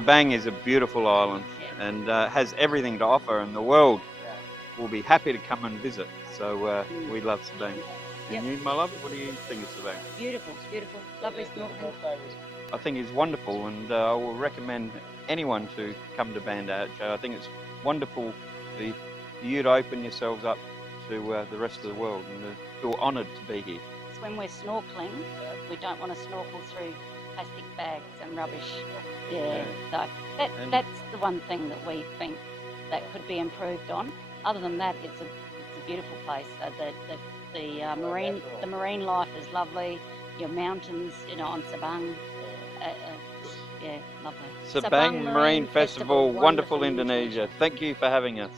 Sabang is a beautiful island and has everything to offer, and the world will be happy to come and visit. So we love Sabang. And you, my love, what do you think of Sabang? Beautiful, beautiful, lovely snorkeling. I think it's wonderful, and I will recommend anyone to come to Banda Aceh. I think it's wonderful for you to open yourselves up to the rest of the world, and feel honoured to be here. When we're snorkeling, we don't want to snorkel through plastic bags and rubbish. Yeah, so that's the one thing that we think that could be improved on. Other than that, it's a beautiful place. The marine life is lovely. your mountains, on Sabang. Yeah, lovely. Sabang Marine Festival, wonderful Indonesia. Thank you for having us.